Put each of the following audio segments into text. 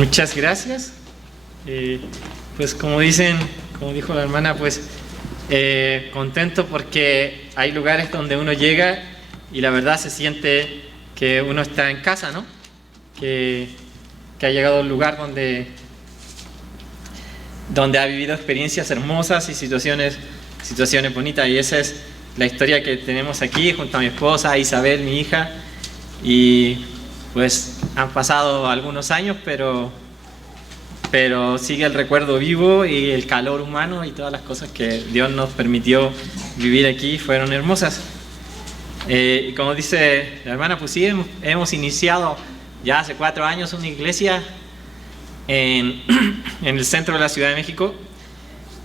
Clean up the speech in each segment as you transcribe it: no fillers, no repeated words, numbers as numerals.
Muchas gracias. Pues como dijo la hermana, pues contento porque hay lugares donde uno llega y la verdad se siente que uno está en casa, ¿no? Que ha llegado a un lugar donde ha vivido experiencias hermosas y situaciones bonitas, y esa es la historia que tenemos aquí junto a mi esposa Isabel, mi hija, y pues han pasado algunos años, pero sigue el recuerdo vivo y el calor humano y todas las cosas que Dios nos permitió vivir aquí fueron hermosas. Y como dice la hermana, pues sí, hemos iniciado ya hace 4 años una iglesia en el centro de la Ciudad de México,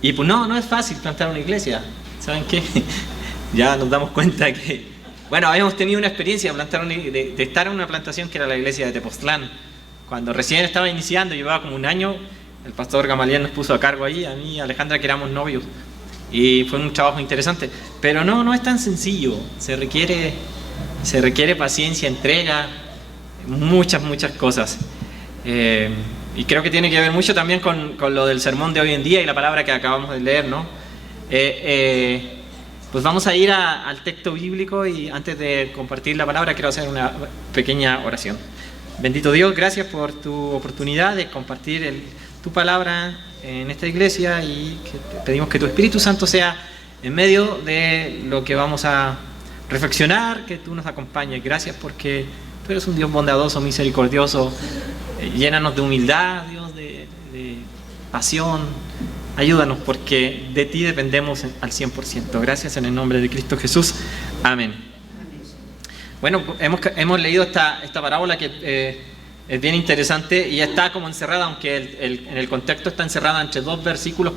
y pues no es fácil plantar una iglesia. ¿Saben qué? Ya nos damos cuenta que, bueno, habíamos tenido una experiencia de estar en una plantación que era la iglesia de Tepoztlán. Cuando recién estaba iniciando, llevaba como 1 año, el pastor Gamaliel nos puso a cargo ahí, a mí y a Alejandra, que éramos novios, y fue un trabajo interesante. Pero no es tan sencillo, se requiere paciencia, entrega, muchas cosas. Y creo que tiene que ver mucho también con lo del sermón de hoy en día y la palabra que acabamos de leer, ¿no? Pues vamos a ir al texto bíblico, y antes de compartir la palabra quiero hacer una pequeña oración. Bendito Dios, gracias por tu oportunidad de compartir tu palabra en esta iglesia, y pedimos que tu Espíritu Santo sea en medio de lo que vamos a reflexionar, que tú nos acompañes. Gracias porque tú eres un Dios bondadoso, misericordioso. Llénanos de humildad, Dios, de pasión. Ayúdanos porque de ti dependemos al 100%. Gracias en el nombre de Cristo Jesús. Amén. Bueno, hemos leído esta parábola que es bien interesante y está como encerrada, aunque en el contexto está encerrada entre 2 versículos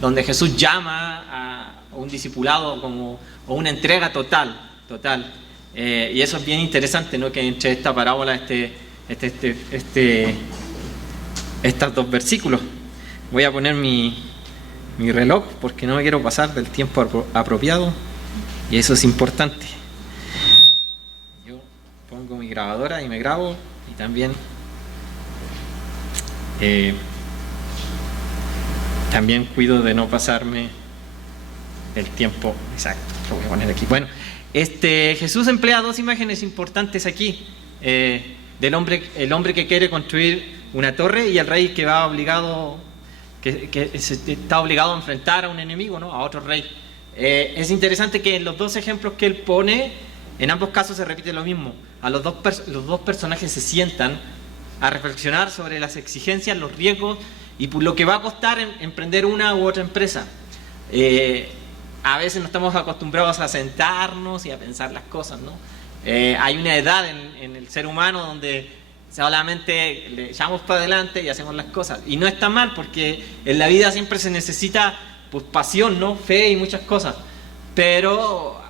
donde Jesús llama a un discipulado o una entrega total. Y eso es bien interesante, ¿no? Que entre esta parábola estos 2 versículos. Voy a poner mi reloj porque no me quiero pasar del tiempo apropiado, y eso es importante. Yo pongo mi grabadora y me grabo, y también cuido de no pasarme el tiempo exacto. Lo voy a poner aquí. Bueno, Jesús emplea 2 imágenes importantes aquí. El hombre que quiere construir una torre, y el rey que va que está obligado a enfrentar a un enemigo, ¿no? A otro rey. Es interesante que en los 2 ejemplos que él pone, en ambos casos se repite lo mismo. Los dos personajes se sientan a reflexionar sobre las exigencias, los riesgos y por lo que va a costar emprender una u otra empresa. A veces no estamos acostumbrados a sentarnos y a pensar las cosas, ¿no? Hay una edad en el ser humano donde solamente le echamos para adelante y hacemos las cosas, y no está mal, porque en la vida siempre se necesita pues pasión, ¿no? Fe y muchas cosas, pero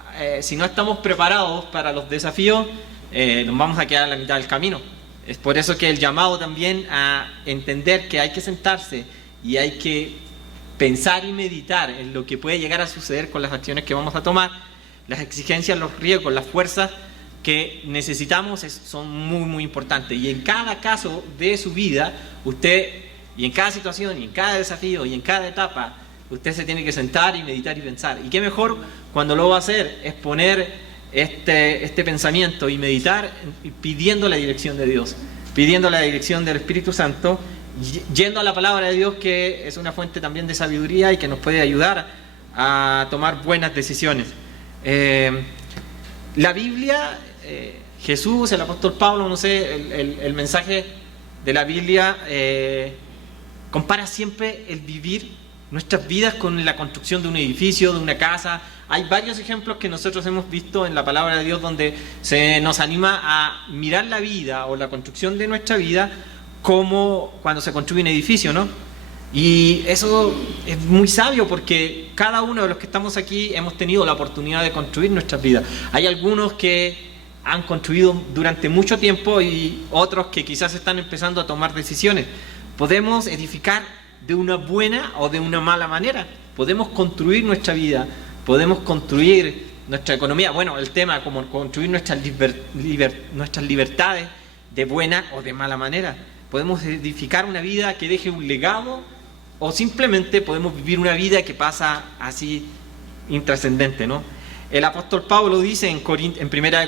si no estamos preparados para los desafíos, nos vamos a quedar a la mitad del camino. Es por eso que el llamado también a entender que hay que sentarse y hay que pensar y meditar en lo que puede llegar a suceder con las acciones que vamos a tomar, las exigencias, los riesgos, las fuerzas que necesitamos son muy importantes. Y en cada caso de su vida, usted, y en cada situación, y en cada desafío, y en cada etapa, usted se tiene que sentar y meditar y pensar. Y qué mejor cuando lo va a hacer es poner este pensamiento y meditar pidiendo la dirección de Dios, pidiendo la dirección del Espíritu Santo, yendo a la palabra de Dios, que es una fuente también de sabiduría y que nos puede ayudar a tomar buenas decisiones. La Biblia, Jesús, el apóstol Pablo, no sé, el mensaje de la Biblia compara siempre el vivir nuestras vidas con la construcción de un edificio, de una casa. Hay varios ejemplos que nosotros hemos visto en la palabra de Dios donde se nos anima a mirar la vida o la construcción de nuestra vida como cuando se construye un edificio, ¿no? Y eso es muy sabio porque cada uno de los que estamos aquí hemos tenido la oportunidad de construir nuestras vidas. Hay algunos que han construido durante mucho tiempo y otros que quizás están empezando a tomar decisiones. Podemos edificar de una buena o de una mala manera. Podemos construir nuestra vida, podemos construir nuestra economía. Bueno, el tema como construir nuestras libertades de buena o de mala manera. podemos edificar una vida que deje un legado, o simplemente podemos vivir una vida que pasa así intrascendente, ¿no? El apóstol Pablo dice en 1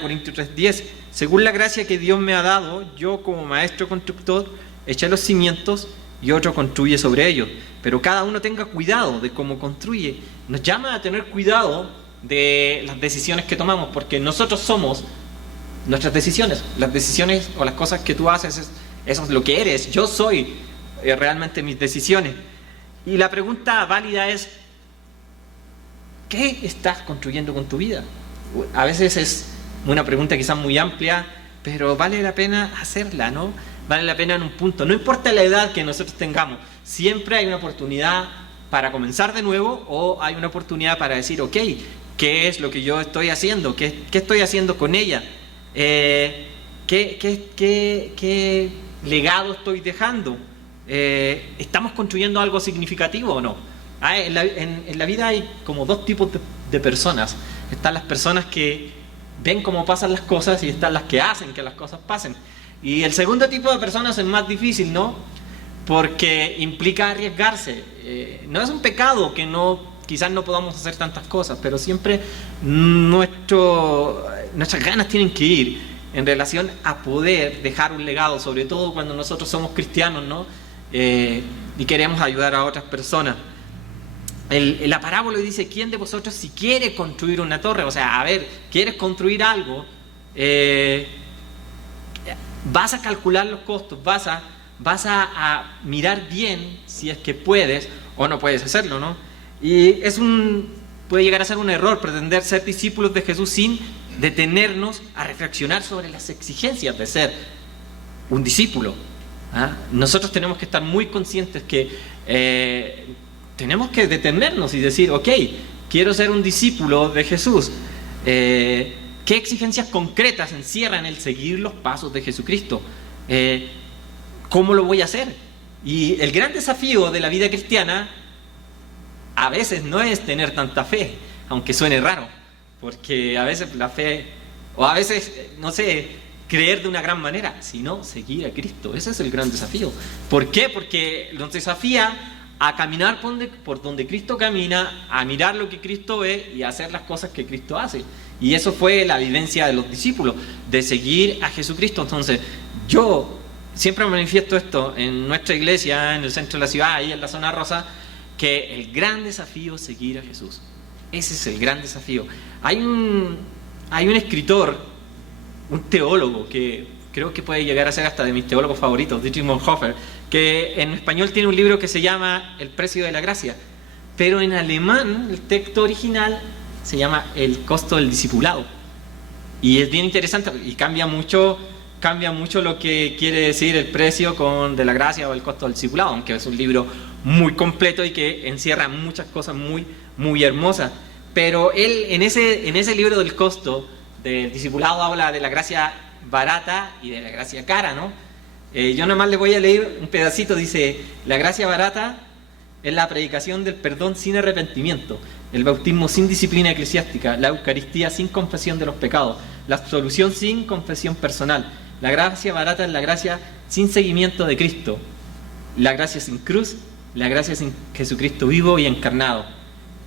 Corintios 3:10: según la gracia que Dios me ha dado, yo como maestro constructor eché los cimientos y otro construye sobre ellos. Pero cada uno tenga cuidado de cómo construye. Nos llama a tener cuidado de las decisiones que tomamos, porque nosotros somos nuestras decisiones. Las decisiones o las cosas que tú haces, eso es lo que eres. Yo soy realmente mis decisiones. Y la pregunta válida es: ¿qué estás construyendo con tu vida? A veces es una pregunta quizás muy amplia, pero vale la pena hacerla, ¿no? Vale la pena en un punto. No importa la edad que nosotros tengamos, siempre hay una oportunidad para comenzar de nuevo, o hay una oportunidad para decir, ok, ¿qué es lo que yo estoy haciendo? ¿Qué estoy haciendo con ella? ¿Qué legado estoy dejando? ¿Estamos construyendo algo significativo o no? En la vida hay como dos tipos de personas. Están las personas que ven cómo pasan las cosas, y están las que hacen que las cosas pasen. Y el segundo tipo de personas es más difícil, ¿no? Porque implica arriesgarse. No es un pecado que quizás no podamos hacer tantas cosas, pero siempre nuestras ganas tienen que ir en relación a poder dejar un legado, sobre todo cuando nosotros somos cristianos, ¿no? Y queremos ayudar a otras personas. La parábola dice: ¿quién de vosotros, si quiere construir una torre? O sea, a ver, ¿quieres construir algo? Vas a calcular los costos, vas a mirar bien si es que puedes o no puedes hacerlo, ¿no? Y puede llegar a ser un error pretender ser discípulos de Jesús sin detenernos a reflexionar sobre las exigencias de ser un discípulo. Nosotros tenemos que estar muy conscientes que tenemos que detenernos y decir, ok, quiero ser un discípulo de Jesús. ¿Qué exigencias concretas encierran el seguir los pasos de Jesucristo? ¿Cómo lo voy a hacer? Y el gran desafío de la vida cristiana a veces no es tener tanta fe, aunque suene raro, porque a veces la fe, o a veces, no sé, creer de una gran manera, sino seguir a Cristo. Ese es el gran desafío. ¿Por qué? Porque nos desafía a caminar por donde Cristo camina, a mirar lo que Cristo ve y a hacer las cosas que Cristo hace. Y eso fue la vivencia de los discípulos, de seguir a Jesucristo. Entonces, yo siempre manifiesto esto en nuestra iglesia, en el centro de la ciudad, ahí en la zona rosa, que el gran desafío es seguir a Jesús. Ese es el gran desafío. Hay un escritor, un teólogo, que creo que puede llegar a ser hasta de mis teólogos favoritos, Dietrich Bonhoeffer, que en español tiene un libro que se llama El precio de la gracia, pero en alemán el texto original se llama El costo del discipulado, y es bien interesante y cambia mucho lo que quiere decir el precio de la gracia o el costo del discipulado, aunque es un libro muy completo y que encierra muchas cosas muy, muy hermosas. Pero él en ese libro del costo del discipulado habla de la gracia barata y de la gracia cara, ¿no? Yo nada más le voy a leer un pedacito. Dice: la gracia barata es la predicación del perdón sin arrepentimiento, el bautismo sin disciplina eclesiástica, la Eucaristía sin confesión de los pecados, la absolución sin confesión personal. La gracia barata es la gracia sin seguimiento de Cristo, la gracia sin cruz, la gracia sin Jesucristo vivo y encarnado.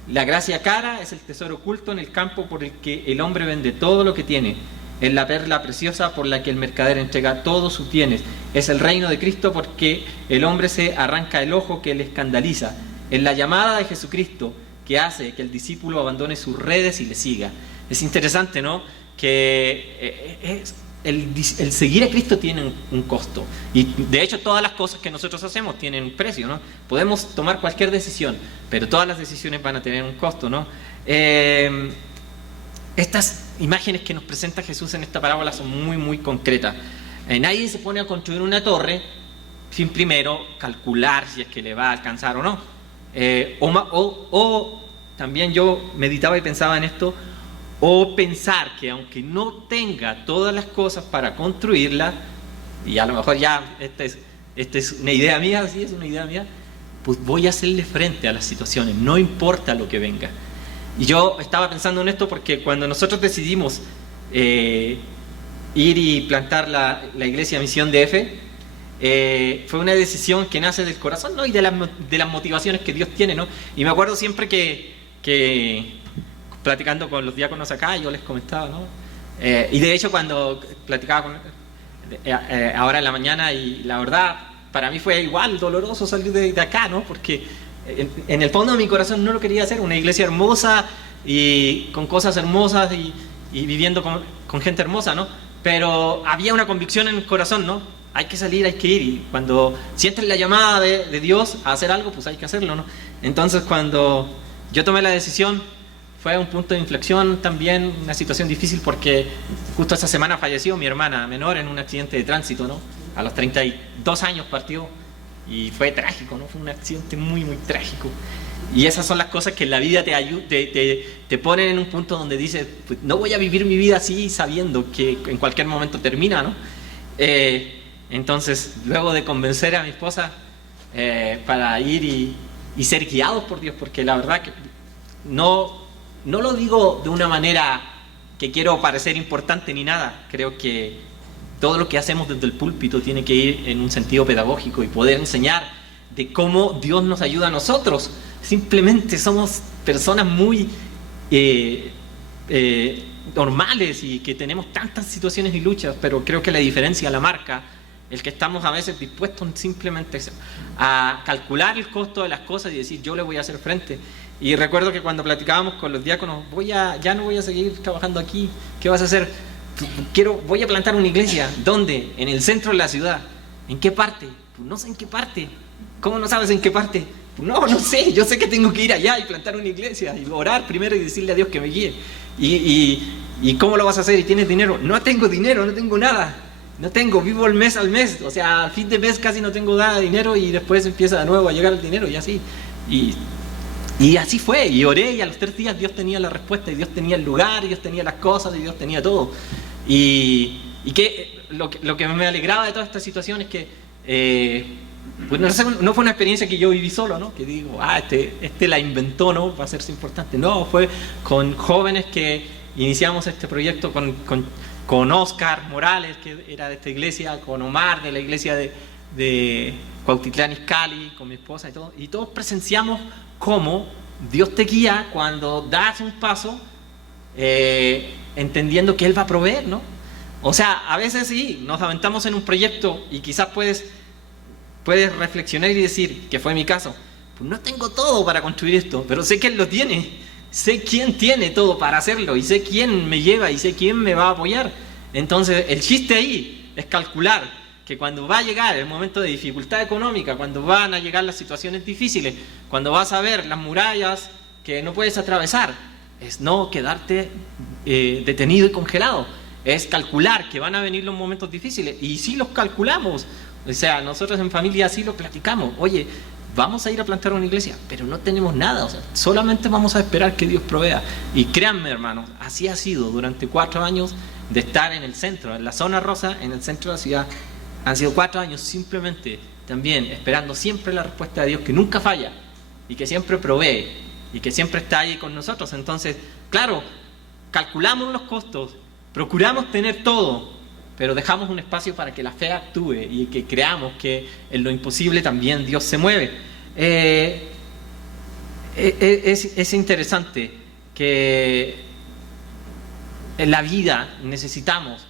La gracia cara es el tesoro oculto en el campo por el que el hombre vende todo lo que tiene. Es la perla preciosa por la que el mercader entrega todos sus bienes. Es el reino de Cristo porque el hombre se arranca el ojo que le escandaliza. Es la llamada de Jesucristo que hace que el discípulo abandone sus redes y le siga. Es interesante, ¿no? Que el seguir a Cristo tiene un costo. Y de hecho todas las cosas que nosotros hacemos tienen un precio, ¿no? Podemos tomar cualquier decisión, pero todas las decisiones van a tener un costo, ¿no? Estas imágenes que nos presenta Jesús en esta parábola son muy, muy concretas. Nadie se pone a construir una torre sin primero calcular si es que le va a alcanzar o no. O también yo meditaba y pensaba en esto, o pensar que aunque no tenga todas las cosas para construirla, y a lo mejor ya esta es una idea mía, sí es una idea mía, pues voy a hacerle frente a las situaciones, no importa lo que venga. Y yo estaba pensando en esto porque cuando nosotros decidimos ir y plantar la iglesia Misión DF, fue una decisión que nace del corazón, ¿no? Y de las motivaciones que Dios tiene, ¿no? Y me acuerdo siempre que platicando con los diáconos acá, yo les comentaba, ¿no? Y de hecho cuando platicaba ahora en la mañana, y la verdad para mí fue igual doloroso salir de acá, ¿no? Porque en el fondo de mi corazón no lo quería hacer, una iglesia hermosa y con cosas hermosas y viviendo con gente hermosa, ¿no? Pero había una convicción en el corazón, ¿no? Hay que salir, hay que ir, y cuando sientes la llamada de Dios a hacer algo, pues hay que hacerlo, ¿no? Entonces cuando yo tomé la decisión, fue un punto de inflexión también, una situación difícil, porque justo esa semana falleció mi hermana menor en un accidente de tránsito, ¿no? A los 32 años partió, y fue trágico, ¿no? Fue un accidente muy, muy trágico. Y esas son las cosas que en la vida te ponen en un punto donde dices, pues no voy a vivir mi vida así sabiendo que en cualquier momento termina, ¿no? Entonces, luego de convencer a mi esposa para ir y ser guiados por Dios, porque la verdad que no lo digo de una manera que quiero parecer importante ni nada, creo que todo lo que hacemos desde el púlpito tiene que ir en un sentido pedagógico y poder enseñar de cómo Dios nos ayuda a nosotros. Simplemente somos personas muy normales y que tenemos tantas situaciones y luchas, pero creo que la diferencia la marca el que estamos a veces dispuestos simplemente a calcular el costo de las cosas y decir, yo le voy a hacer frente. Y recuerdo que cuando platicábamos con los diáconos, ya no voy a seguir trabajando aquí, ¿qué vas a hacer? Voy a plantar una iglesia. ¿Dónde? En el centro de la ciudad. ¿En qué parte? Pues no sé en qué parte. ¿Cómo no sabes en qué parte? Pues no sé, yo sé que tengo que ir allá y plantar una iglesia y orar primero y decirle a Dios que me guíe. ¿Y cómo lo vas a hacer? ¿Y tienes dinero? No tengo dinero, no tengo nada. Vivo el mes al mes, o sea, al fin de mes casi no tengo nada de dinero, y después empieza de nuevo a llegar el dinero y así. Y así fue, y oré, y a los 3 días Dios tenía la respuesta, y Dios tenía el lugar, y Dios tenía las cosas, y Dios tenía todo. Y que lo que me alegraba de toda esta situación es que pues no fue una experiencia que yo viví solo, ¿no? Que digo, este la inventó, ¿no? Va a hacerse importante. No, fue con jóvenes que iniciamos este proyecto con Oscar Morales, que era de esta iglesia, con Omar de la iglesia de Cuautitlán Izcalli, con mi esposa y todo, y todos presenciamos cómo Dios te guía cuando das un paso entendiendo que Él va a proveer, ¿no? O sea, a veces sí, nos aventamos en un proyecto y quizás puedes reflexionar y decir, que fue mi caso, pues no tengo todo para construir esto, pero sé que Él lo tiene, sé quién tiene todo para hacerlo, y sé quién me lleva, y sé quién me va a apoyar. Entonces el chiste ahí es calcular que cuando va a llegar el momento de dificultad económica, cuando van a llegar las situaciones difíciles, cuando vas a ver las murallas que no puedes atravesar, es no quedarte detenido y congelado, es calcular que van a venir los momentos difíciles, y sí los calculamos. O sea, nosotros en familia sí lo platicamos. Oye, vamos a ir a plantar una iglesia, pero no tenemos nada, o sea, solamente vamos a esperar que Dios provea. Y créanme, hermanos, así ha sido durante 4 años de estar en el centro, en la zona rosa, en el centro de la ciudad. Han sido 4 años simplemente también esperando siempre la respuesta de Dios, que nunca falla y que siempre provee y que siempre está ahí con nosotros. Entonces, claro, calculamos los costos, procuramos tener todo, pero dejamos un espacio para que la fe actúe y que creamos que en lo imposible también Dios se mueve. Es interesante que en la vida necesitamos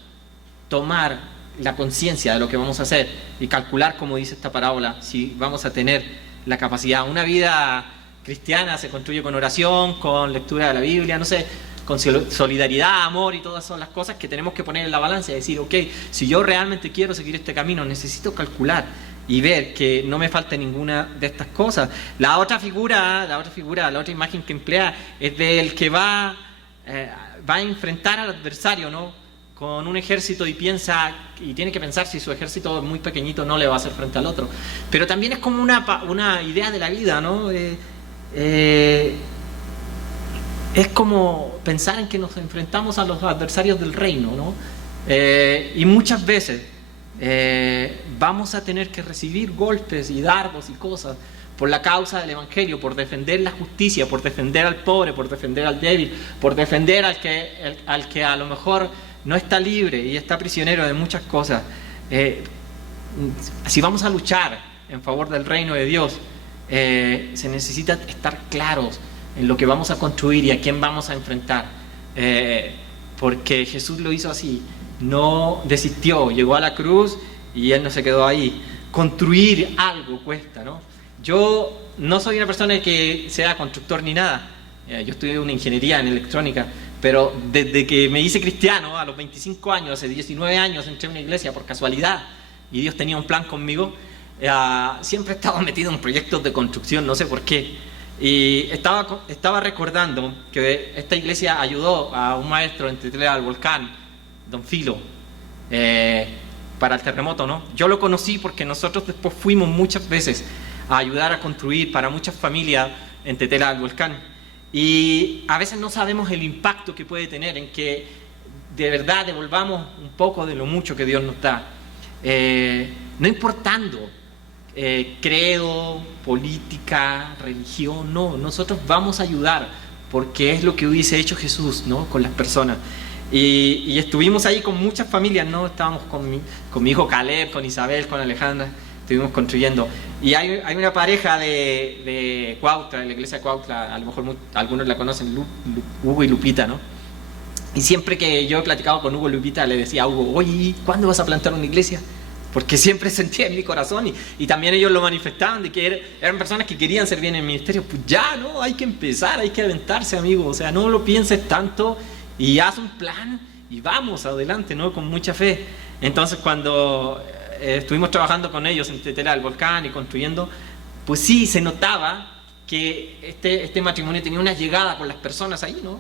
tomar la conciencia de lo que vamos a hacer y calcular, como dice esta parábola, si vamos a tener la capacidad. Una vida cristiana se construye con oración, con lectura de la Biblia, no sé, con solidaridad, amor, y todas son las cosas que tenemos que poner en la balanza y decir, ok, si yo realmente quiero seguir este camino, necesito calcular y ver que no me falte ninguna de estas cosas. La otra imagen que emplea es del que va a enfrentar al adversario, ¿no? Con un ejército, y tiene que pensar, si su ejército es muy pequeñito no le va a hacer frente al otro. Pero también es como una idea de la vida, ¿no? Es como pensar en que nos enfrentamos a los adversarios del reino, ¿no? Y muchas veces vamos a tener que recibir golpes y dardos y cosas por la causa del Evangelio, por defender la justicia, por defender al pobre, por defender al débil, por defender al que a lo mejor no está libre y está prisionero de muchas cosas. si vamos a luchar en favor del reino de Dios, se necesita estar claros en lo que vamos a construir y a quién vamos a enfrentar, porque Jesús lo hizo así, no desistió, llegó a la cruz y Él no se quedó ahí. Construir algo cuesta, ¿no? Yo no soy una persona que sea constructor ni nada, yo estudié una ingeniería en electrónica, pero desde que me hice cristiano, a los 25 años, hace 19 años, entré a una iglesia por casualidad y Dios tenía un plan conmigo. Siempre he estado metido en proyectos de construcción, no sé por qué. Y estaba recordando que esta iglesia ayudó a un maestro en Tetela del Volcán, don Filo, para el terremoto, ¿no? Yo lo conocí porque nosotros después fuimos muchas veces a ayudar a construir para muchas familias en Tetela del Volcán. Y a veces no sabemos el impacto que puede tener en que de verdad devolvamos un poco de lo mucho que Dios nos da. No importando credo, política, religión, no, nosotros vamos a ayudar porque es lo que hubiese hecho Jesús, ¿no? Con las personas. Y estuvimos ahí con muchas familias, ¿no? Estábamos con mi hijo Caleb, con Isabel, con Alejandra, estuvimos construyendo. Y hay una pareja de Cuautla, de la iglesia de Cuautla, a lo mejor algunos la conocen, Hugo y Lupita, ¿no? Y siempre que yo he platicado con Hugo y Lupita, le decía a Hugo, oye, ¿cuándo vas a plantar una iglesia? Porque siempre sentía en mi corazón y también ellos lo manifestaban, de que eran personas que querían servir en el ministerio. Pues ya, ¿no? Hay que empezar, hay que aventarse, amigo. O sea, no lo pienses tanto y haz un plan y vamos adelante, ¿no? Con mucha fe. Entonces, cuando estuvimos trabajando con ellos en Tetela del Volcán y construyendo, pues sí, se notaba que este matrimonio tenía una llegada con las personas ahí, ¿no?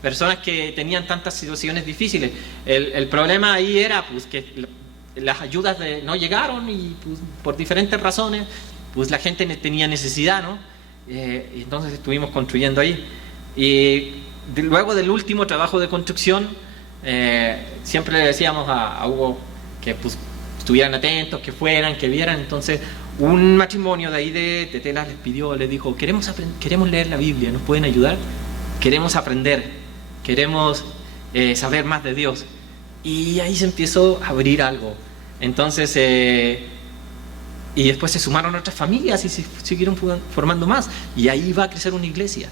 Personas que tenían tantas situaciones difíciles. El problema ahí era pues que las ayudas no llegaron y pues, por diferentes razones, pues la gente tenía necesidad, ¿no? Y entonces estuvimos construyendo ahí. Y luego del último trabajo de construcción, siempre le decíamos a Hugo que pues, estuvieran atentos, que fueran, que vieran. Entonces un matrimonio de ahí de Tetela les dijo, queremos leer la Biblia, ¿nos pueden ayudar? Queremos aprender, queremos saber más de Dios. Y ahí se empezó a abrir algo. Entonces, y después se sumaron otras familias y se siguieron formando más. Y ahí va a crecer una iglesia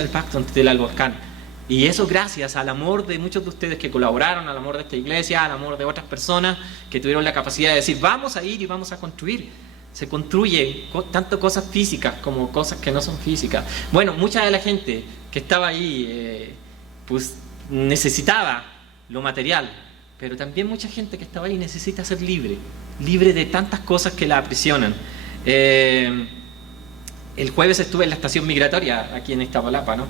del Pacto en Tetela del Volcán. Y eso gracias al amor de muchos de ustedes que colaboraron, al amor de esta iglesia, al amor de otras personas que tuvieron la capacidad de decir, vamos a ir y vamos a construir. Se construye tanto cosas físicas como cosas que no son físicas. Bueno, mucha de la gente que estaba ahí, pues necesitaba lo material, pero también mucha gente que estaba ahí necesita ser libre de tantas cosas que la aprisionan. El jueves estuve en la estación migratoria aquí en Iztapalapa, ¿no?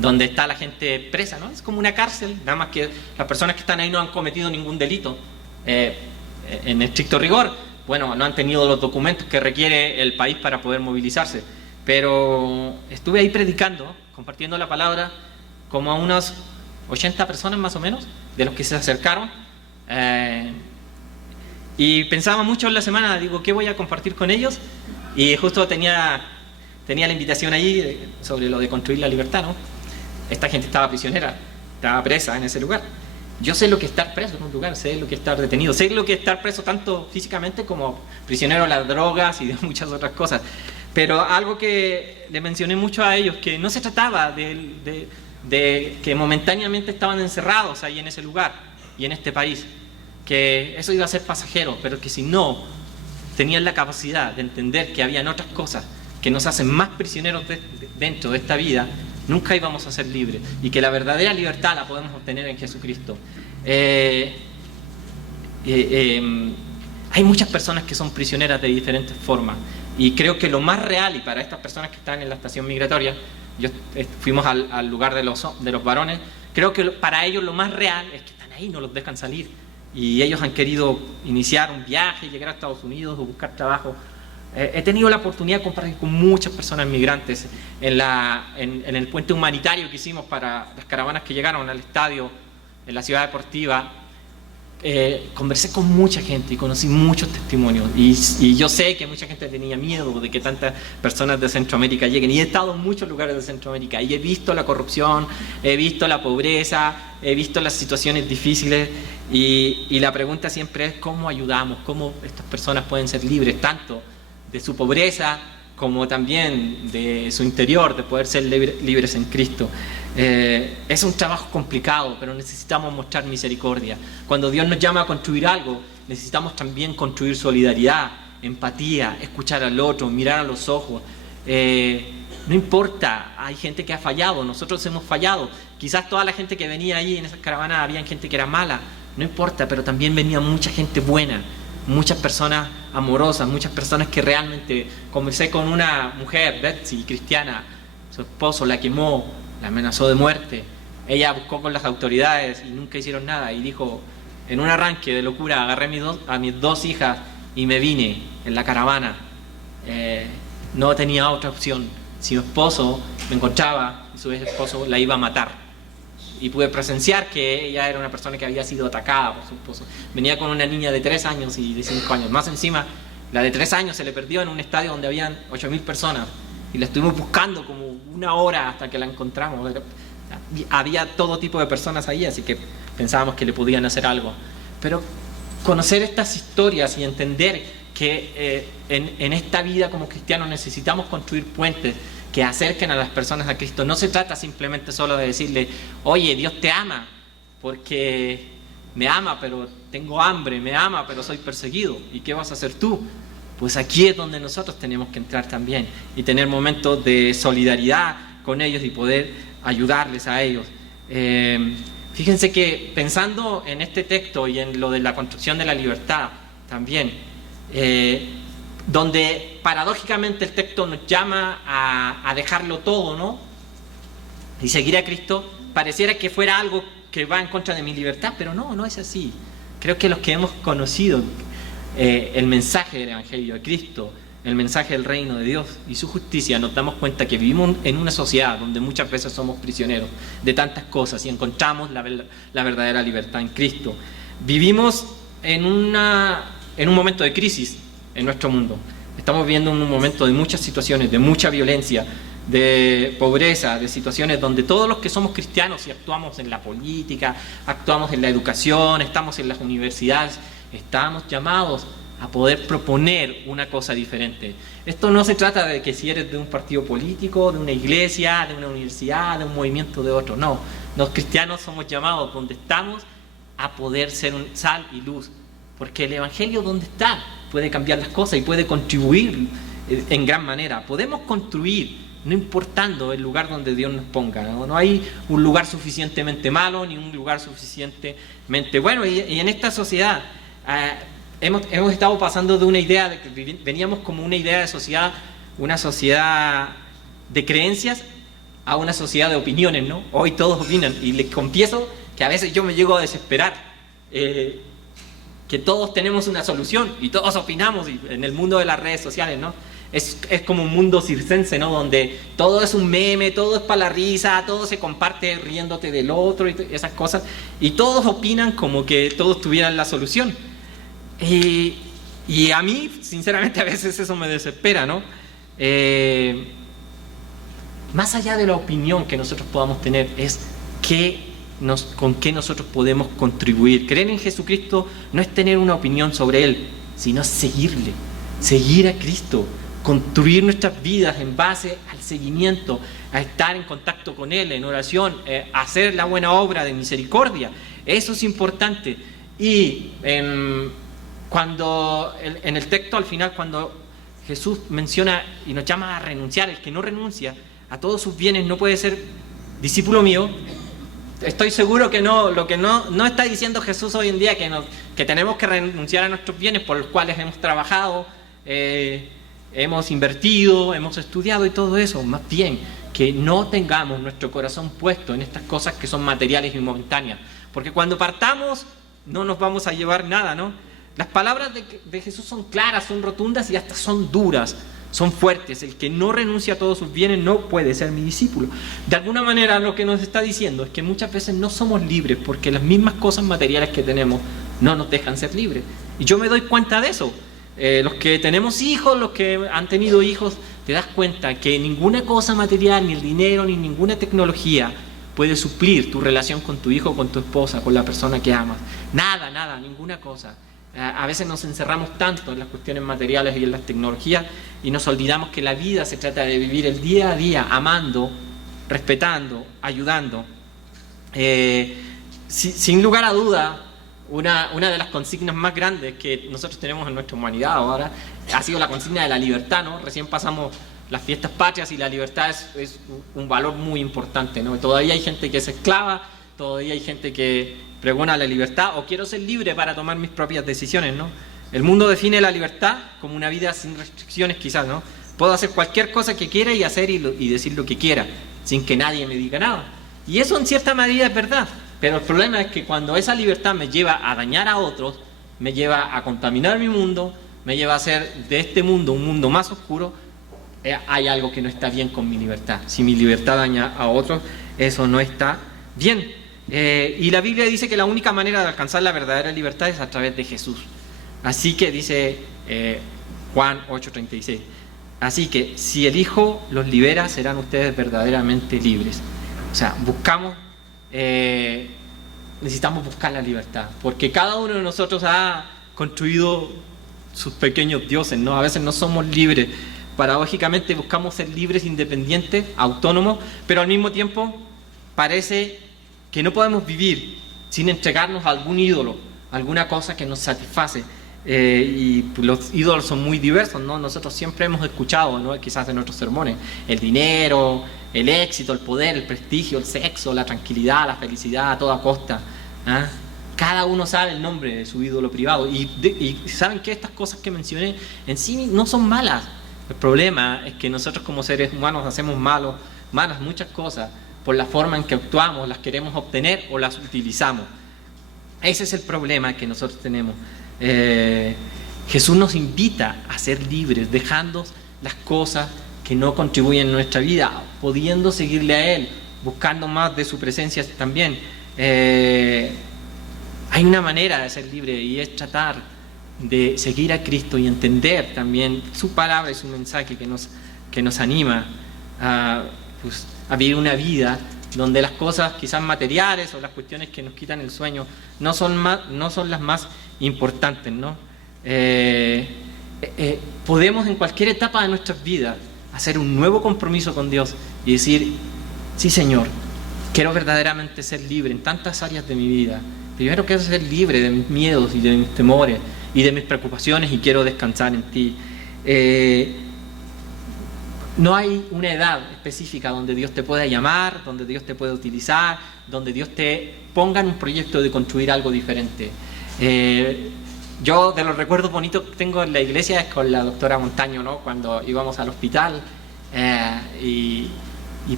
Donde está la gente presa, ¿no? Es como una cárcel, nada más que las personas que están ahí no han cometido ningún delito en estricto rigor. Bueno, no han tenido los documentos que requiere el país para poder movilizarse, pero estuve ahí predicando, compartiendo la palabra, como a unas 80 personas más o menos, de los que se acercaron, y pensaba mucho en la semana, digo, ¿qué voy a compartir con ellos? Y justo tenía la invitación allí sobre lo de construir la libertad, ¿no? Esta gente estaba prisionera, estaba presa en ese lugar. Yo sé lo que es estar preso en un lugar, sé lo que es estar detenido, sé lo que es estar preso tanto físicamente como prisionero de las drogas y de muchas otras cosas. Pero algo que le mencioné mucho a ellos, que no se trataba de que momentáneamente estaban encerrados ahí en ese lugar y en este país, que eso iba a ser pasajero, pero que si no tenían la capacidad de entender que habían otras cosas que nos hacen más prisioneros dentro de esta vida, nunca íbamos a ser libres, y que la verdadera libertad la podemos obtener en Jesucristo. Hay muchas personas que son prisioneras de diferentes formas, y creo que lo más real, y para estas personas que están en la estación migratoria, fuimos al lugar de los varones, creo que para ellos lo más real es que están ahí, no los dejan salir, y ellos han querido iniciar un viaje, llegar a Estados Unidos o buscar trabajo. He tenido la oportunidad de compartir con muchas personas migrantes en el puente humanitario que hicimos para las caravanas que llegaron al estadio en la ciudad deportiva, conversé con mucha gente y conocí muchos testimonios y yo sé que mucha gente tenía miedo de que tantas personas de Centroamérica lleguen, y he estado en muchos lugares de Centroamérica y he visto la corrupción, he visto la pobreza, he visto las situaciones difíciles, y la pregunta siempre es cómo ayudamos, cómo estas personas pueden ser libres tanto de su pobreza como también de su interior, de poder ser libres en Cristo. Es un trabajo complicado, pero necesitamos mostrar misericordia. Cuando Dios nos llama a construir algo, necesitamos también construir solidaridad, empatía, escuchar al otro, mirar a los ojos. No importa, hay gente que ha fallado, nosotros hemos fallado. Quizás toda la gente que venía ahí en esas caravanas, había gente que era mala, no importa, pero también venía mucha gente buena, muchas personas amorosas, muchas personas que realmente... Conversé con una mujer, Betsy, cristiana, su esposo la quemó, la amenazó de muerte. Ella buscó con las autoridades y nunca hicieron nada, y dijo, en un arranque de locura, agarré a mis dos hijas y me vine en la caravana. No tenía otra opción. Si mi esposo me encontraba, y su esposo la iba a matar. Y pude presenciar que ella era una persona que había sido atacada por su esposo. Venía con una niña de 3 años y de 5 años. Más encima, la de 3 años se le perdió en un estadio donde habían 8.000 personas. Y la estuvimos buscando como 1 hora hasta que la encontramos. Había todo tipo de personas ahí, así que pensábamos que le podían hacer algo. Pero conocer estas historias y entender que en esta vida como cristianos necesitamos construir puentes que acerquen a las personas a Cristo. No se trata simplemente solo de decirle, oye, Dios te ama, porque me ama, pero tengo hambre, me ama, pero soy perseguido. ¿Y qué vas a hacer tú? Pues aquí es donde nosotros tenemos que entrar también y tener momentos de solidaridad con ellos y poder ayudarles a ellos. Fíjense que pensando en este texto y en lo de la construcción de la libertad también, donde paradójicamente el texto nos llama a dejarlo todo, ¿no? Y seguir a Cristo, pareciera que fuera algo que va en contra de mi libertad, pero no es así. Creo que los que hemos conocido el mensaje del Evangelio de Cristo, el mensaje del reino de Dios y su justicia, nos damos cuenta que vivimos en una sociedad donde muchas veces somos prisioneros de tantas cosas y encontramos la verdadera libertad en Cristo. Vivimos en un momento de crisis en nuestro mundo. Estamos viviendo un momento de muchas situaciones, de mucha violencia, de pobreza, de situaciones donde todos los que somos cristianos y actuamos en la política, actuamos en la educación, estamos en las universidades, estamos llamados a poder proponer una cosa diferente. Esto no se trata de que si eres de un partido político, de una iglesia, de una universidad, de un movimiento de otro. No, los cristianos somos llamados donde estamos a poder ser sal y luz, porque el Evangelio donde está puede cambiar las cosas y puede contribuir en gran manera. Podemos construir, no importando el lugar donde Dios nos ponga. No hay un lugar suficientemente malo ni un lugar suficientemente bueno. Y en esta sociedad hemos estado pasando de una idea, de que veníamos como una idea de sociedad, una sociedad de creencias, a una sociedad de opiniones, ¿no? Hoy todos opinan, y les confieso que a veces yo me llego a desesperar. Que todos tenemos una solución y todos opinamos, y en el mundo de las redes sociales, ¿no? Es como un mundo circense, ¿no? Donde todo es un meme, todo es para la risa, todo se comparte riéndote del otro y esas cosas, y todos opinan como que todos tuvieran la solución. Y a mí, sinceramente, a veces eso me desespera, ¿no? Más allá de la opinión que nosotros podamos tener, es con qué nosotros podemos contribuir. Creer en Jesucristo no es tener una opinión sobre Él, sino seguirle, seguir a Cristo, construir nuestras vidas en base al seguimiento, a estar en contacto con Él, en oración, hacer la buena obra de misericordia. Eso es importante. Y cuando en el texto al final, cuando Jesús menciona y nos llama a renunciar, el que no renuncia a todos sus bienes no puede ser discípulo mío. Estoy seguro que lo que no está diciendo Jesús hoy en día, que tenemos que renunciar a nuestros bienes por los cuales hemos trabajado, hemos invertido, hemos estudiado y todo eso. Más bien, que no tengamos nuestro corazón puesto en estas cosas que son materiales y momentáneas. Porque cuando partamos no nos vamos a llevar nada, ¿no? Las palabras de Jesús son claras, son rotundas y hasta son duras. Son fuertes. El que no renuncia a todos sus bienes no puede ser mi discípulo. De alguna manera lo que nos está diciendo es que muchas veces no somos libres porque las mismas cosas materiales que tenemos no nos dejan ser libres. Y yo me doy cuenta de eso. Los que tenemos hijos, los que han tenido hijos, te das cuenta que ninguna cosa material, ni el dinero, ni ninguna tecnología puede suplir tu relación con tu hijo, con tu esposa, con la persona que amas. Nada, nada, ninguna cosa. A veces nos encerramos tanto en las cuestiones materiales y en las tecnologías y nos olvidamos que la vida se trata de vivir el día a día, amando, respetando, ayudando. Sin lugar a duda, una de las consignas más grandes que nosotros tenemos en nuestra humanidad ahora ha sido la consigna de la libertad, ¿no? Recién pasamos las fiestas patrias y la libertad es un valor muy importante, ¿no? Todavía hay gente que es esclava, todavía hay gente que pregona la libertad o quiero ser libre para tomar mis propias decisiones, ¿no? El mundo define la libertad como una vida sin restricciones quizás, ¿no? Puedo hacer cualquier cosa que quiera y hacer y decir lo que quiera, sin que nadie me diga nada. Y eso en cierta medida es verdad, pero el problema es que cuando esa libertad me lleva a dañar a otros, me lleva a contaminar mi mundo, me lleva a hacer de este mundo un mundo más oscuro, hay algo que no está bien con mi libertad. Si mi libertad daña a otros, eso no está bien. Y la Biblia dice que la única manera de alcanzar la verdadera libertad es a través de Jesús. Así que dice Juan 8:36, así que si el Hijo los libera, serán ustedes verdaderamente libres. O sea, necesitamos buscar la libertad, porque cada uno de nosotros ha construido sus pequeños dioses, ¿no? A veces no somos libres. Paradójicamente buscamos ser libres, independientes, autónomos, pero al mismo tiempo parece que no podemos vivir sin entregarnos a algún ídolo, alguna cosa que nos satisface. Y los ídolos son muy diversos, ¿no? Nosotros siempre hemos escuchado, ¿no? Quizás en nuestros sermones, el dinero, el éxito, el poder, el prestigio, el sexo, la tranquilidad, la felicidad a toda costa, ¿ah? Cada uno sabe el nombre de su ídolo privado y saben que estas cosas que mencioné en sí no son malas. El problema es que nosotros como seres humanos hacemos malas muchas cosas por la forma en que actuamos, las queremos obtener o las utilizamos. Ese es el problema que nosotros tenemos. Jesús nos invita a ser libres, dejando las cosas que no contribuyen a nuestra vida, pudiendo seguirle a Él, buscando más de su presencia también. Hay una manera de ser libre y es tratar de seguir a Cristo y entender también su palabra y su mensaje que nos anima a vivir una vida donde las cosas quizás materiales o las cuestiones que nos quitan el sueño no son las más importantes, ¿no? Podemos en cualquier etapa de nuestras vidas hacer un nuevo compromiso con Dios y decir, sí Señor, quiero verdaderamente ser libre en tantas áreas de mi vida. Primero quiero ser libre de mis miedos y de mis temores y de mis preocupaciones y quiero descansar en ti. No hay una edad específica donde Dios te pueda llamar, donde Dios te pueda utilizar, donde Dios te ponga en un proyecto de construir algo diferente. Yo de los recuerdos bonitos que tengo en la iglesia es con la doctora Montaño, ¿no? Cuando íbamos al hospital y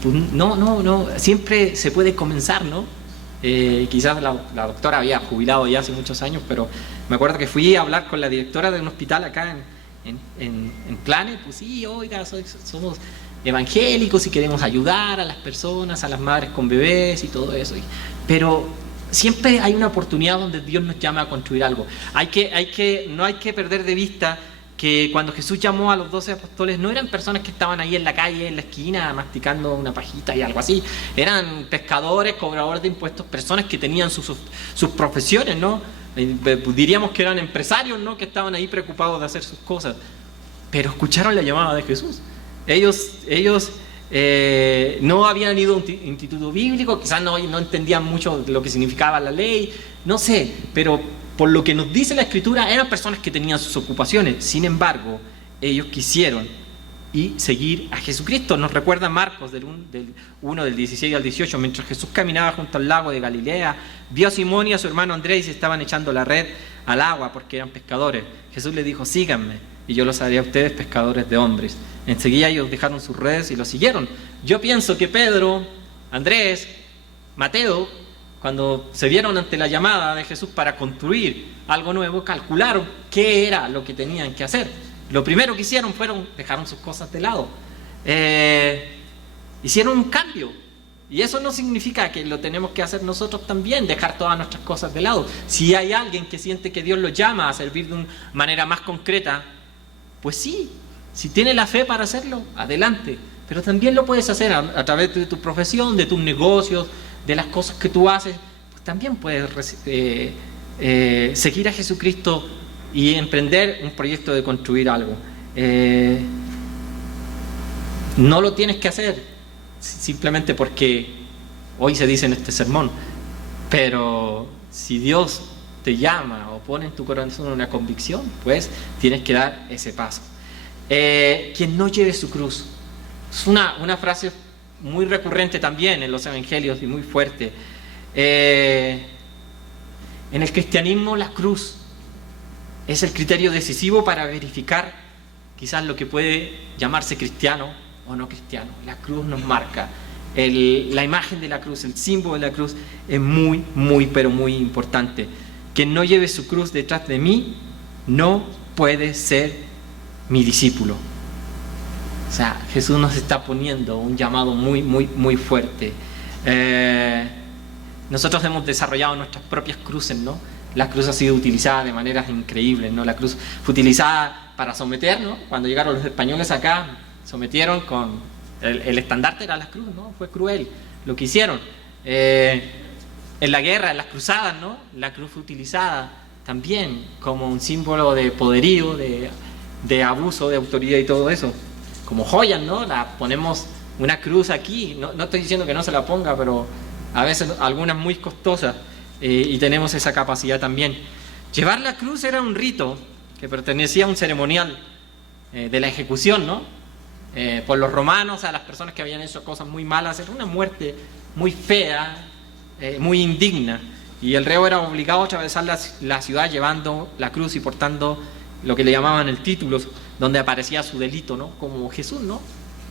pues no, siempre se puede comenzar, ¿no? Quizás la doctora había jubilado ya hace muchos años, pero me acuerdo que fui a hablar con la directora de un hospital acá en Planes, pues sí, oiga, somos evangélicos y queremos ayudar a las personas, a las madres con bebés y todo eso. Pero siempre hay una oportunidad donde Dios nos llama a construir algo. No hay que perder de vista que cuando Jesús llamó a los 12 apóstoles no eran personas que estaban ahí en la calle, en la esquina, masticando una pajita y algo así. Eran pescadores, cobradores de impuestos, personas que tenían sus profesiones, ¿no? Diríamos que eran empresarios, ¿no? Que estaban ahí preocupados de hacer sus cosas. Pero escucharon la llamada de Jesús. Ellos no habían ido a un instituto bíblico, quizás no entendían mucho de lo que significaba la ley, no sé, pero por lo que nos dice la Escritura, eran personas que tenían sus ocupaciones. Sin embargo, ellos quisieron seguir a Jesucristo. Nos recuerda Marcos del 1 del 16 al 18. Mientras Jesús caminaba junto al lago de Galilea, vio a Simón y a su hermano Andrés y estaban echando la red al agua porque eran pescadores. Jesús les dijo, síganme y yo los haré a ustedes pescadores de hombres. Enseguida ellos dejaron sus redes y lo siguieron. Yo pienso que Pedro, Andrés, Mateo, cuando se vieron ante la llamada de Jesús para construir algo nuevo, calcularon qué era lo que tenían que hacer. Lo primero que hicieron dejaron sus cosas de lado. Hicieron un cambio Y eso no significa que lo tenemos que hacer nosotros también, dejar todas nuestras cosas de lado. Si hay alguien que siente que Dios lo llama a servir de una manera más concreta, pues sí, si tiene la fe para hacerlo, adelante. Pero también lo puedes hacer a través de tu profesión, de tus negocios, de las cosas que tú haces. Pues también puedes seguir a Jesucristo y emprender un proyecto de construir algo. No lo tienes que hacer simplemente porque hoy se dice en este sermón, pero si Dios te llama o pone en tu corazón una convicción, pues tienes que dar ese paso. Quien no lleve su cruz. Es una frase muy recurrente también en los evangelios y muy fuerte. En el cristianismo la cruz es el criterio decisivo para verificar quizás lo que puede llamarse cristiano o no cristiano. La cruz nos marca. La imagen de la cruz, el símbolo de la cruz es muy, muy, pero muy importante. Quien no lleve su cruz detrás de mí no puede ser mi discípulo. O sea, Jesús nos está poniendo un llamado muy, muy, muy fuerte. Nosotros hemos desarrollado nuestras propias cruces, ¿no? La cruz ha sido utilizada de maneras increíbles, ¿no? La cruz fue utilizada para someter, ¿no? Cuando llegaron los españoles acá, sometieron con el estandarte era la cruz, ¿no? Fue cruel lo que hicieron. En la guerra, en las cruzadas, ¿no? La cruz fue utilizada también como un símbolo de poderío, de abuso, de autoridad y todo eso. Como joyas, ¿no? Ponemos una cruz aquí, no estoy diciendo que no se la ponga, pero a veces algunas muy costosas, y tenemos esa capacidad también. Llevar la cruz era un rito que pertenecía a un ceremonial de la ejecución, ¿no? Por los romanos, a las personas que habían hecho cosas muy malas, era una muerte muy fea, muy indigna, y el reo era obligado a atravesar la ciudad llevando la cruz y portando lo que le llamaban el título, donde aparecía su delito, ¿no? Como Jesús, ¿no?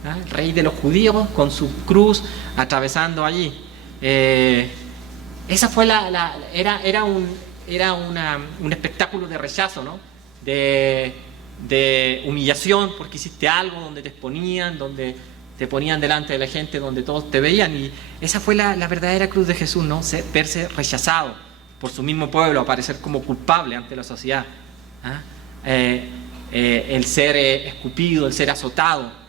El rey de los judíos con su cruz atravesando allí. Esa fue era un espectáculo de rechazo, ¿no? De humillación porque hiciste algo, donde te exponían, donde te ponían delante de la gente, donde todos te veían. Y esa fue la verdadera cruz de Jesús, ¿no? Verse rechazado por su mismo pueblo, aparecer como culpable ante la sociedad, ¿ah? El ser escupido, el ser azotado.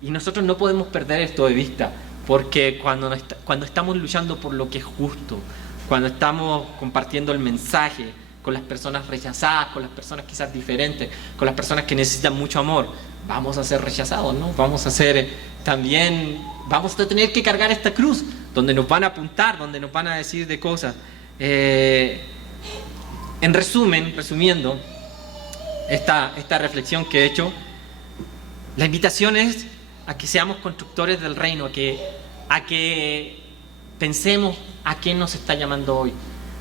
Y nosotros no podemos perder esto de vista, porque cuando estamos luchando por lo que es justo, cuando estamos compartiendo el mensaje con las personas rechazadas, con las personas quizás diferentes, con las personas que necesitan mucho amor, vamos a ser rechazados, ¿no? Vamos a tener que cargar esta cruz, donde nos van a apuntar, donde nos van a decir de cosas. Resumiendo esta reflexión que he hecho, la invitación es a que seamos constructores del reino, a que pensemos a quién nos está llamando hoy,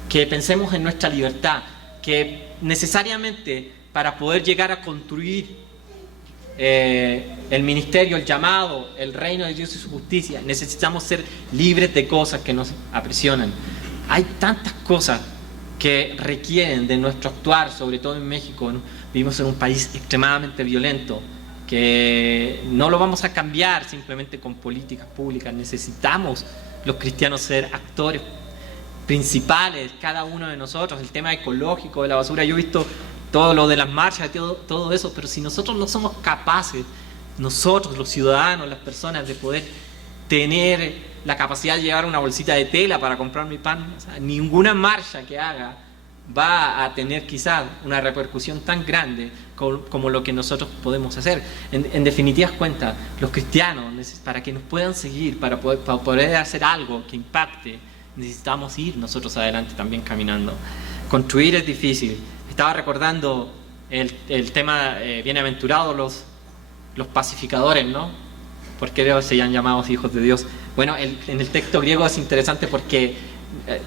que pensemos en nuestra libertad, que necesariamente para poder llegar a construir el ministerio, el llamado, el reino de Dios y su justicia, necesitamos ser libres de cosas que nos aprisionan. Hay tantas cosas que requieren de nuestro actuar, sobre todo en México, ¿no? Vivimos en un país extremadamente violento, que no lo vamos a cambiar simplemente con políticas públicas. Necesitamos los cristianos ser actores principales, cada uno de nosotros. El tema ecológico de la basura, yo he visto todo lo de las marchas, todo eso, pero si nosotros no somos capaces, nosotros los ciudadanos, las personas, de poder tener la capacidad de llevar una bolsita de tela para comprar mi pan, o sea, ninguna marcha que haga va a tener quizás una repercusión tan grande como lo que nosotros podemos hacer. En definitivas cuentas, los cristianos, para que nos puedan seguir, para poder hacer algo que impacte, necesitamos ir nosotros adelante también caminando. Construir es difícil. Estaba recordando el tema bienaventurados los pacificadores, ¿no? Porque se han llamado hijos de Dios. Bueno, en el texto griego es interesante porque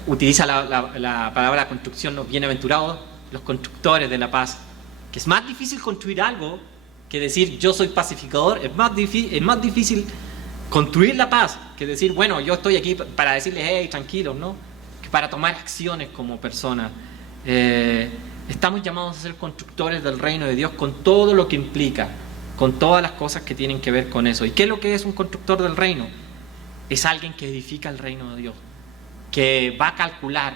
utiliza la palabra construcción, los bienaventurados, los constructores de la paz. Que es más difícil construir algo que decir yo soy pacificador. Es más difícil construir la paz que decir, bueno, yo estoy aquí para decirles, hey, tranquilos, ¿no? Que para tomar acciones como personas. Estamos llamados a ser constructores del reino de Dios con todo lo que implica, con todas las cosas que tienen que ver con eso. ¿Y qué es lo que es un constructor del reino? es alguien que edifica el reino de Dios, que va a calcular,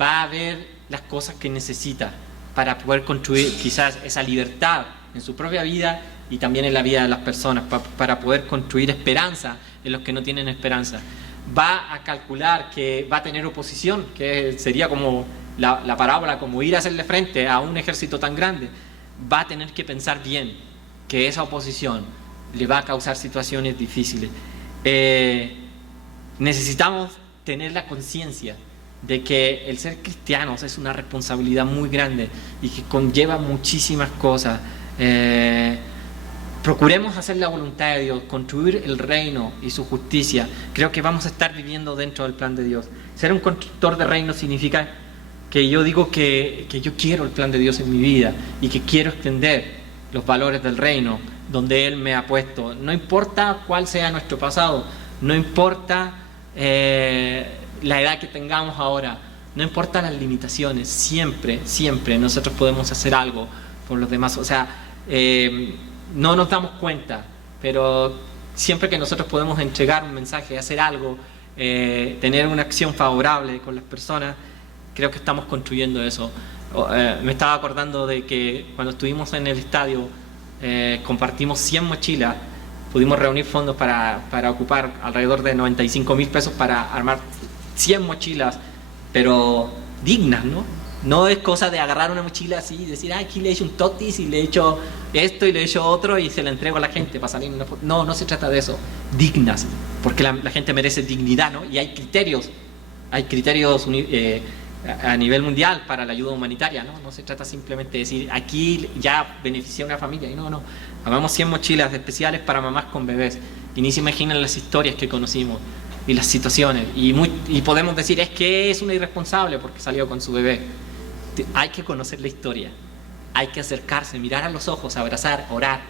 va a ver las cosas que necesita para poder construir quizás esa libertad en su propia vida y también en la vida de las personas, para poder construir esperanza en los que no tienen esperanza. Va a calcular que va a tener oposición, que sería como la parábola, como ir a hacerle frente a un ejército tan grande. Va a tener que pensar bien que esa oposición le va a causar situaciones difíciles. Necesitamos tener la conciencia de que el ser cristianos es una responsabilidad muy grande y que conlleva muchísimas cosas. Procuremos hacer la voluntad de Dios, construir el reino y su justicia. Creo que vamos a estar viviendo dentro del plan de Dios. Ser un constructor de reino significa que yo digo que yo quiero el plan de Dios en mi vida y que quiero extender los valores del reino donde Él me ha puesto. No importa cuál sea nuestro pasado, no importa la edad que tengamos ahora, no importa las limitaciones, siempre nosotros podemos hacer algo por los demás. O sea, no nos damos cuenta, pero siempre que nosotros podemos entregar un mensaje, hacer algo, tener una acción favorable con las personas, creo que estamos construyendo eso. Me estaba acordando de que cuando estuvimos en el estadio, compartimos 100 mochilas, pudimos reunir fondos para ocupar alrededor de 95.000 pesos para armar 100 mochilas, pero dignas, ¿no? No es cosa de agarrar una mochila así y decir, aquí le he hecho un totis y le he hecho esto y le he hecho otro y se la entrego a la gente para salir en una foto. No se trata de eso. Dignas, porque la gente merece dignidad, ¿no? Y hay criterios a nivel mundial para la ayuda humanitaria, ¿no? No se trata simplemente de decir, aquí ya beneficia a una familia. Y no. Hagamos 100 mochilas especiales para mamás con bebés. Y ni se imaginan las historias que conocimos y las situaciones. Y podemos decir, es que es una irresponsable porque salió con su bebé. Hay que conocer la historia, hay que acercarse, mirar a los ojos, abrazar, orar.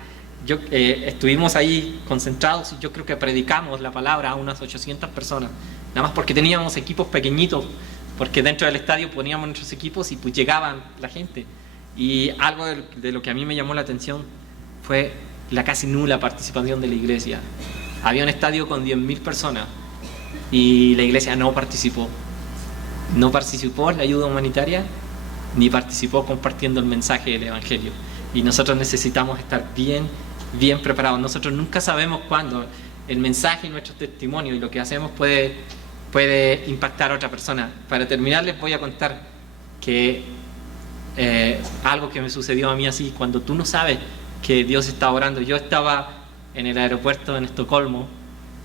Estuvimos ahí concentrados y yo creo que predicamos la palabra a unas 800 personas, nada más porque teníamos equipos pequeñitos, porque dentro del estadio poníamos nuestros equipos y pues llegaban la gente. Y algo de lo que a mí me llamó la atención fue la casi nula participación de la iglesia. Había un estadio con 10.000 personas y la iglesia no participó en la ayuda humanitaria, ni participó compartiendo el mensaje del Evangelio. Y nosotros necesitamos estar bien preparados. Nosotros nunca sabemos cuándo el mensaje y nuestro testimonio y lo que hacemos puede impactar a otra persona. Para terminar, les voy a contar que algo que me sucedió a mí así, cuando tú no sabes que Dios está orando. Yo estaba en el aeropuerto en Estocolmo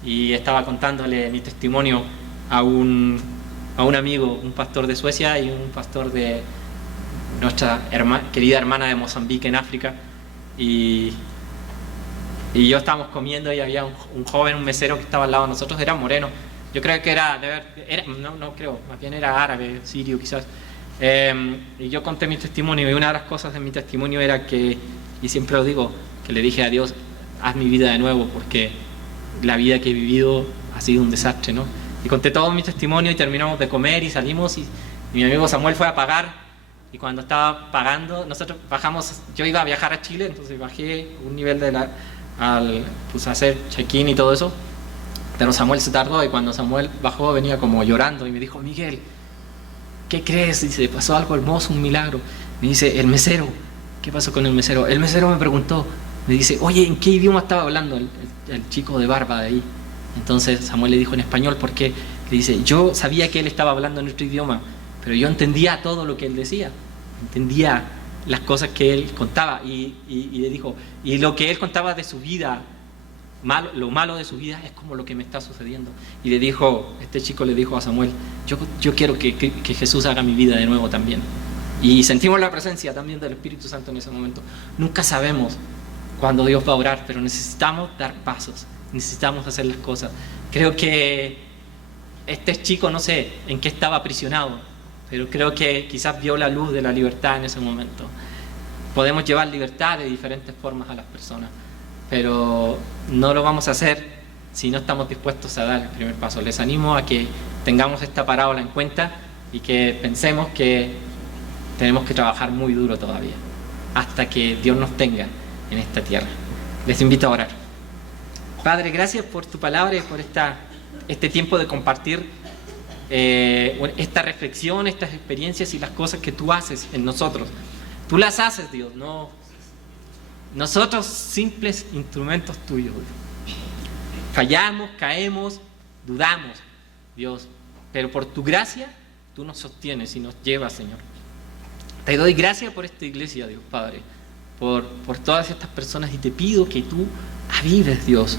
y estaba contándole mi testimonio a un amigo, un pastor de Suecia y un pastor de nuestra querida hermana de Mozambique en África, y yo estábamos comiendo y había un joven, un mesero que estaba al lado de nosotros, era moreno, yo creo que más bien era árabe, sirio quizás, y yo conté mi testimonio y una de las cosas de mi testimonio era que, y siempre lo digo, que le dije a Dios, haz mi vida de nuevo porque la vida que he vivido ha sido un desastre, ¿no? Y conté todo mi testimonio y terminamos de comer y salimos y mi amigo Samuel fue a pagar. Y cuando estaba pagando, nosotros bajamos, yo iba a viajar a Chile, entonces bajé un nivel pues hacer check-in y todo eso, pero Samuel se tardó y cuando Samuel bajó venía como llorando y me dijo, Miguel, ¿qué crees? Dice, pasó algo hermoso, un milagro. Me dice, el mesero, ¿qué pasó con el mesero? El mesero me preguntó, me dice, oye, ¿en qué idioma estaba hablando el chico de barba de ahí? Entonces Samuel le dijo en español, porque le dice, yo sabía que él estaba hablando en nuestro idioma, pero yo entendía todo lo que él decía, entendía las cosas que él contaba y le dijo, y lo que él contaba de su vida, lo malo de su vida es como lo que me está sucediendo. Y le dijo, este chico le dijo a Samuel, yo quiero que Jesús haga mi vida de nuevo también. Y sentimos la presencia también del Espíritu Santo en ese momento. Nunca sabemos cuándo Dios va a obrar, pero necesitamos dar pasos, necesitamos hacer las cosas. Creo que este chico, no sé en qué estaba aprisionado, pero creo que quizás vio la luz de la libertad en ese momento. Podemos llevar libertad de diferentes formas a las personas, pero no lo vamos a hacer si no estamos dispuestos a dar el primer paso. Les animo a que tengamos esta parábola en cuenta y que pensemos que tenemos que trabajar muy duro todavía hasta que Dios nos tenga en esta tierra. Les invito a orar. Padre, gracias por tu palabra y por esta este tiempo de compartir esta reflexión, estas experiencias y las cosas que tú haces en nosotros. Tú las haces, Dios, no nosotros simples instrumentos tuyos, Dios. Fallamos, caemos, dudamos, Dios, pero por tu gracia tú nos sostienes y nos llevas, Señor. Te doy gracias por esta iglesia, Dios Padre, por todas estas personas, y te pido que tú avives, Dios,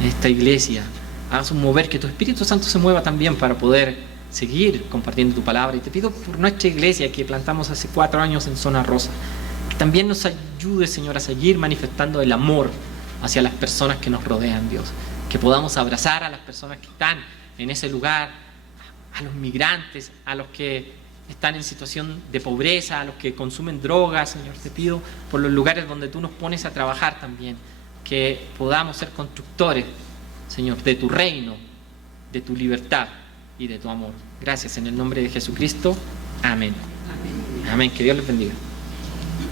en esta iglesia. Hagas un mover, que tu Espíritu Santo se mueva también para poder seguir compartiendo tu palabra. Y te pido por nuestra iglesia que plantamos hace 4 años en Zona Rosa, que también nos ayude, Señor, a seguir manifestando el amor hacia las personas que nos rodean, Dios. Que podamos abrazar a las personas que están en ese lugar, a los migrantes, a los que están en situación de pobreza, a los que consumen drogas, Señor. Te pido por los lugares donde tú nos pones a trabajar también, que podamos ser constructores, Señor, de tu reino, de tu libertad y de tu amor. Gracias en el nombre de Jesucristo. Amén. Amén. Amén. Que Dios les bendiga.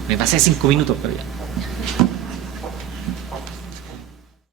Me pasé 5 minutos, pero ya.